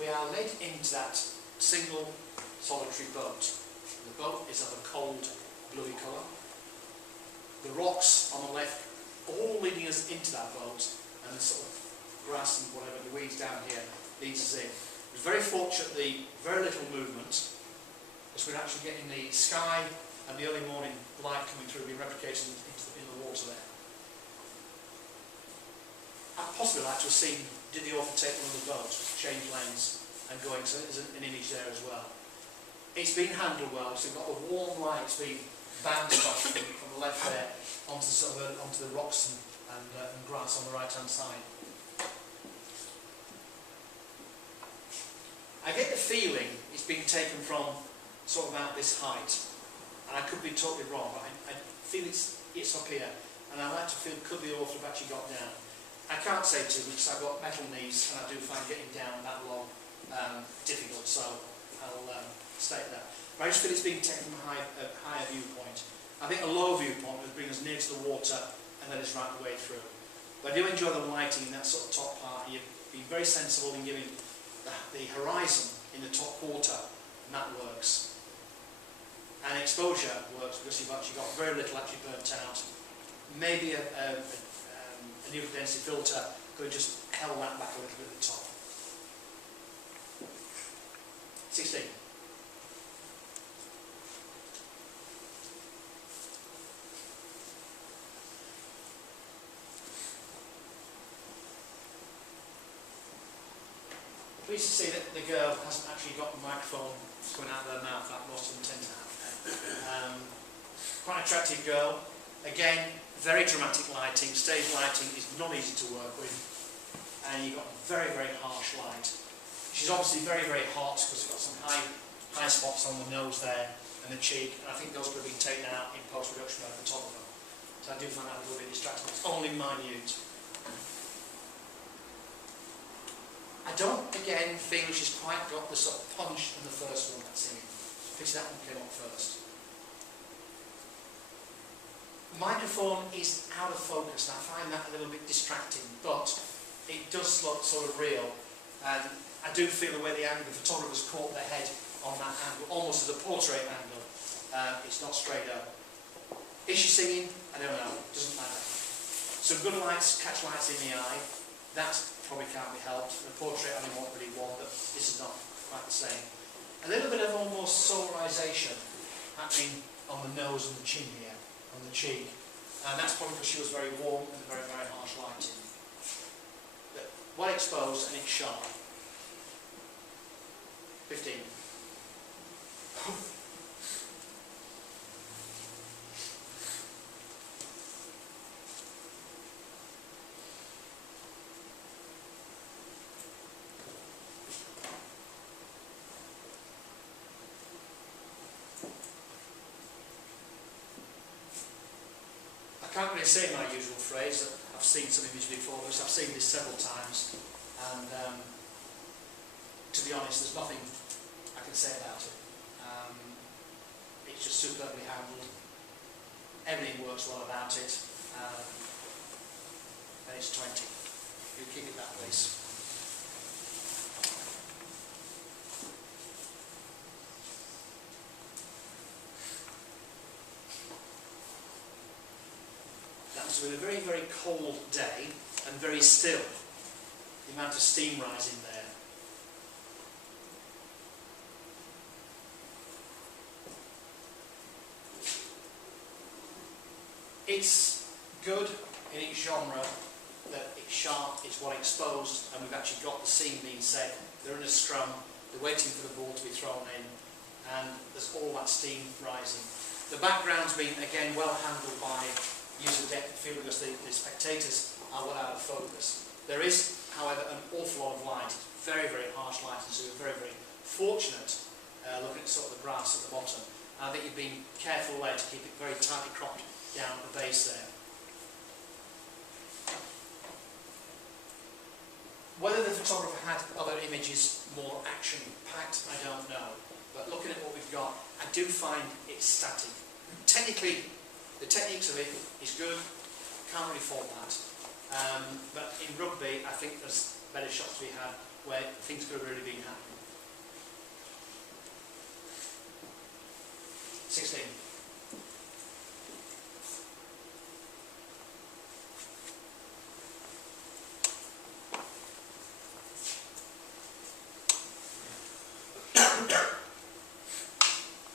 we are led into that single solitary boat. The boat is of a cold bluey colour. The rocks on the left all leading us into that boat, and the sort of grass and whatever, the weeds down here, leads us in. We're very fortunate the very little movement, as we're actually getting the sky and the early morning light coming through, being replicated in the water there. I'd possibly like to have seen, did the author take one of the boats, change lanes and going, so there's an image there as well. It's been handled well, so we've got a warm light being bounced off from the left there onto the rocks and grass on the right hand side. I get the feeling it's been taken from sort of about this height, and I could be totally wrong, but I feel it's up here, and I like to feel could the author have actually got down. I can't say too much because I've got metal knees and I do find getting down that low difficult, so I'll state that. But I just feel it's being taken from a higher viewpoint. I think a low viewpoint would bring us near to the water and then it's right the way through. But I do enjoy the lighting in that sort of top part. You've been very sensible in giving the horizon in the top quarter, and that works. And exposure works because you've actually got very little actually burnt out. Maybe a nuclear density filter could have just held that back a little bit at the top. 16. Pleased to see that the girl hasn't actually got the microphone coming out of her mouth like most of them tend to have. Quite an attractive girl. Again, very dramatic lighting. Stage lighting is not easy to work with, and you've got very, very harsh light. She's obviously very, very hot because she's got some high spots on the nose there and the cheek, and I think those could have been taken out in post-production by the photographer. So I do find that a little bit distracting. It's only minute. I don't, again, feel she's quite got the sort of punch in the first one that's in it. Pity that one came up first. Microphone is out of focus, and I find that a little bit distracting, but it does look sort of real, and I do feel the way the photographer's caught their head on that angle, almost as a portrait angle. It's not straight up. Is she singing? I don't know. Doesn't matter. Some good lights, catch lights in the eye. That probably can't be helped. The portrait only want really one, but this is not quite the same. A little bit of almost solarisation happening on the nose and the chin here, on the cheek. And that's probably because she was very warm and very, very harsh lighting. But well exposed and it's sharp. 15. I can't really say my usual phrase that I've seen some image before this. I've seen this several times, and to be honest, there's nothing I can say about it. It's just superbly handled. Everything works well about it, and it's 20. You keep it that place. It's been a very, very cold day and very still. The amount of steam rising there. It's good in its genre that it's sharp, it's well exposed, and we've actually got the scene being set. They're in a scrum, they're waiting for the ball to be thrown in, and there's all that steam rising. The background's been, again, well handled by using depth of field because the spectators are well out of focus. There is, however, an awful lot of light, very, very harsh light, and so we're very, very fortunate looking at sort of the grass at the bottom. And I think you've been careful there to keep it very tightly cropped down at the base there. Whether the photographer had other images more action-packed, I don't know. But looking at what we've got, I do find it's static. Technically, the techniques of it is good, can't really fault that. But in rugby, I think there's better shots to be had where things could have really been happening. 16.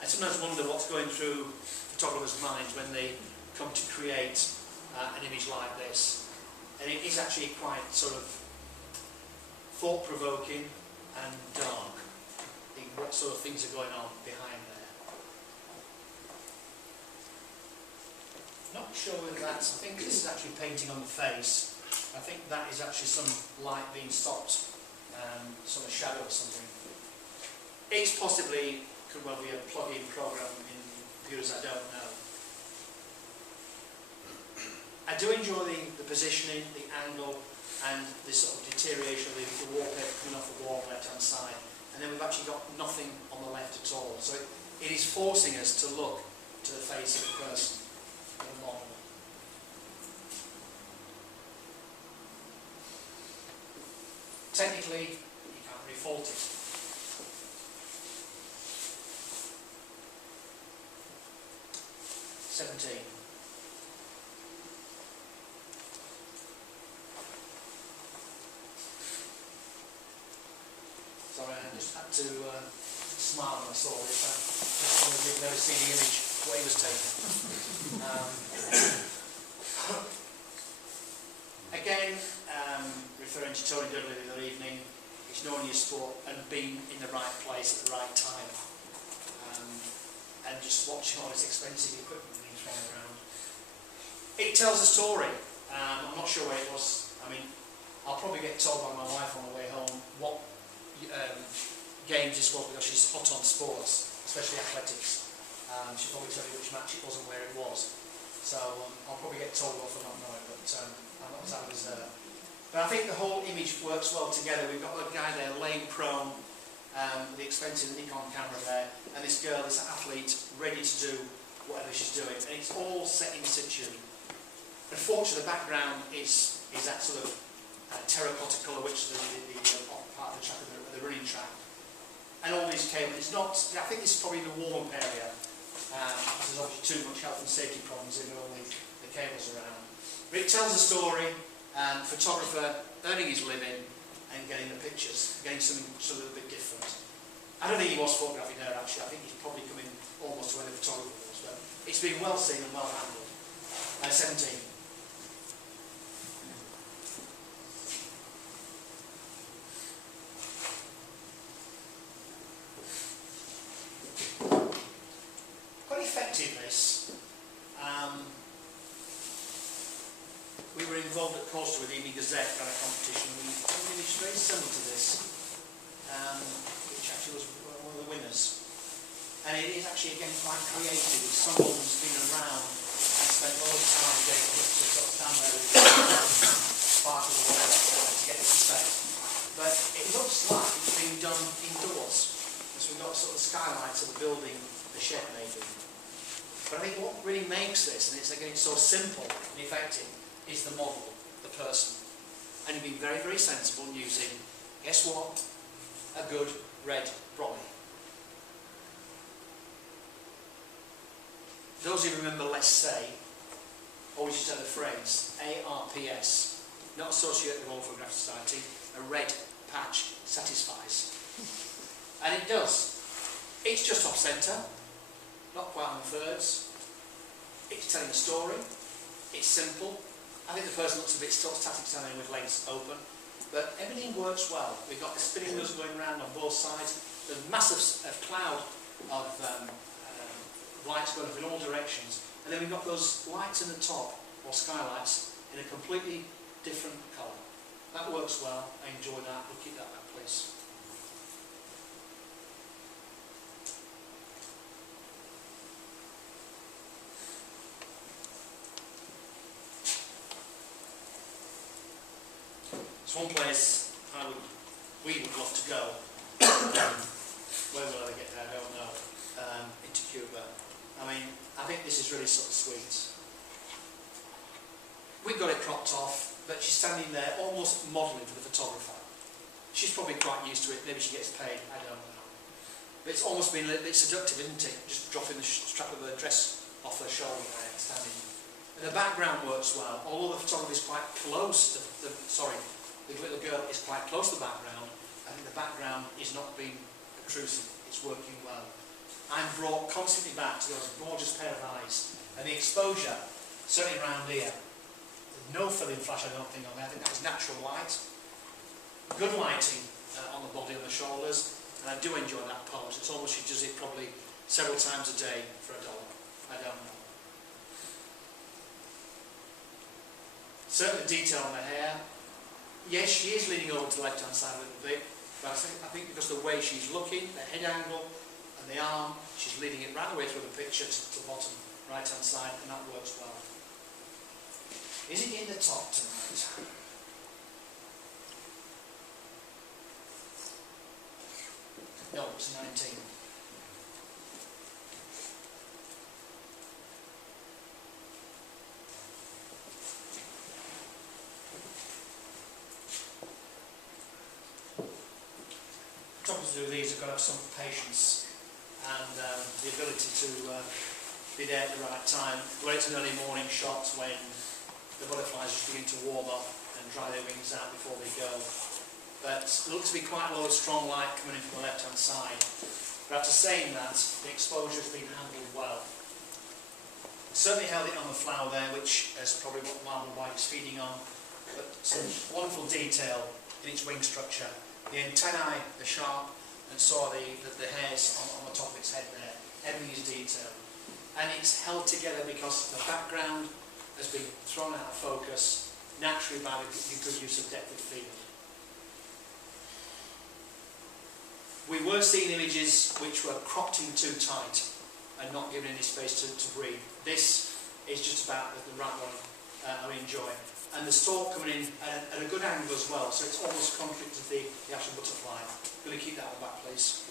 I sometimes wonder what's going through photographers' minds when they come to create an image like this. And it is actually quite sort of thought-provoking and dark in what sort of things are going on behind there. Not sure whether that's, I think this is actually painting on the face. I think that is actually some light being stopped, some shadow or something. It's possibly, could well be a plug-in program in computers, I don't know. I do enjoy the positioning, the angle, and this sort of deterioration of the wallpaper coming off the wall on the left-hand side. And then we've actually got nothing on the left at all. So it is forcing us to look to the face of the person, of the model. Technically, you can't really fault it. Sorry, I just had to smile when I saw this. I've never seen the image, what he was taking. Again, referring to Tony Dudley the other evening, it's knowing your sport and being in the right place at the right time. And just watching all this expensive equipment being thrown around. It tells a story. I'm not sure where it was. I mean, I'll probably get told by my wife on the way home what games this was, because she's hot on sports, especially athletics. She'll probably tell you which match it was and where it was. So I'll probably get told off for not knowing, but I'm not as reserved. But I think the whole image works well together. We've got a guy there laying prone, the expensive Nikon camera there, and this girl, this athlete, ready to do whatever she's doing. And it's all set in situ. Unfortunately, the background is that sort of terracotta colour, which is the part of the track of the running track. And all these cables, it's not, I think this is probably the warm-up area. There's obviously too much health and safety problems in all the cables around. But it tells a story, photographer earning his living and getting the pictures, getting something a little bit different. I don't think he was photographing there actually, I think he's probably coming almost to where the photographer was, but it's been well seen and well handled. 17. Quite effective this. We were involved at Colchester with the Evening Gazette kind of competition. We did an image very similar to this, which actually was one of the winners. And it is actually again quite creative. It's someone who's been around and spent a lot of time getting to sort of stand there with sparkles or whatever to get this effect. But it looks like it's being done indoors. So we've got sort of skylights of the building, the shed maybe. But I think what really makes this, and it's again so simple and effective, is the model, the person. And you've been very, very sensible in using, guess what? A good red brolly. Those who remember Let's Say always used to have the phrase ARPS, not associated with the Royal Photographic Society. A red patch satisfies. And it does. It's just off centre, not quite on the thirds. It's telling a story. It's simple. I think the person looks a bit still static standing with legs open, but everything works well. We've got the spinning wheels going around on both sides. There's a massive cloud of lights going up in all directions, and then we've got those lights in the top, or skylights, in a completely different colour. That works well. I enjoy that. We'll keep that please. It's one place we would love to go. Where will I get there? I don't know. Into Cuba. I mean, I think this is really sort of sweet. We've got it cropped off, but she's standing there almost modelling for the photographer. She's probably quite used to it, maybe she gets paid, I don't know. But it's almost been a little bit seductive, isn't it? Just dropping the strap of her dress off her shoulder there, standing. And the background works well, although the photography is quite close to the little girl is quite close to the background. I think the background is not being obtrusive, it's working well. I'm brought constantly back to those gorgeous pair of eyes, and the exposure, certainly around here, no filling flash I don't think on there, I think that was natural light. Good lighting on the body and the shoulders, and I do enjoy that pose. It's almost she does it probably several times a day for $1. I don't know. Certainly detail on the hair. Yes, she is leaning over to the left hand side a little bit, but I think because of the way she's looking, the head angle and the arm, she's leading it right the way through the picture to the bottom right hand side, and that works well. Is it in the top tonight? No, it's 19. Photographers who do these have got to have some patience and the ability to be there at the right time. Wait an early morning shot when the butterflies just begin to warm up and dry their wings out before they go. But it looks to be quite a lot of strong light coming in from the left hand side. But after saying that, the exposure has been handled well. Certainly held it on the flower there, which is probably what marble white is feeding on, but some wonderful detail in its wing structure. The antennae are sharp, and so are the hairs on the top of its head there. Everything is detailed. And it's held together because the background has been thrown out of focus naturally by the good use of depth of field. We were seeing images which were cropped in too tight and not given any space to breathe. This is just about the right one I enjoy. And the stalk coming in at a good angle as well, so it's almost contrary to the actual butterfly. I'm going to keep that one back, please.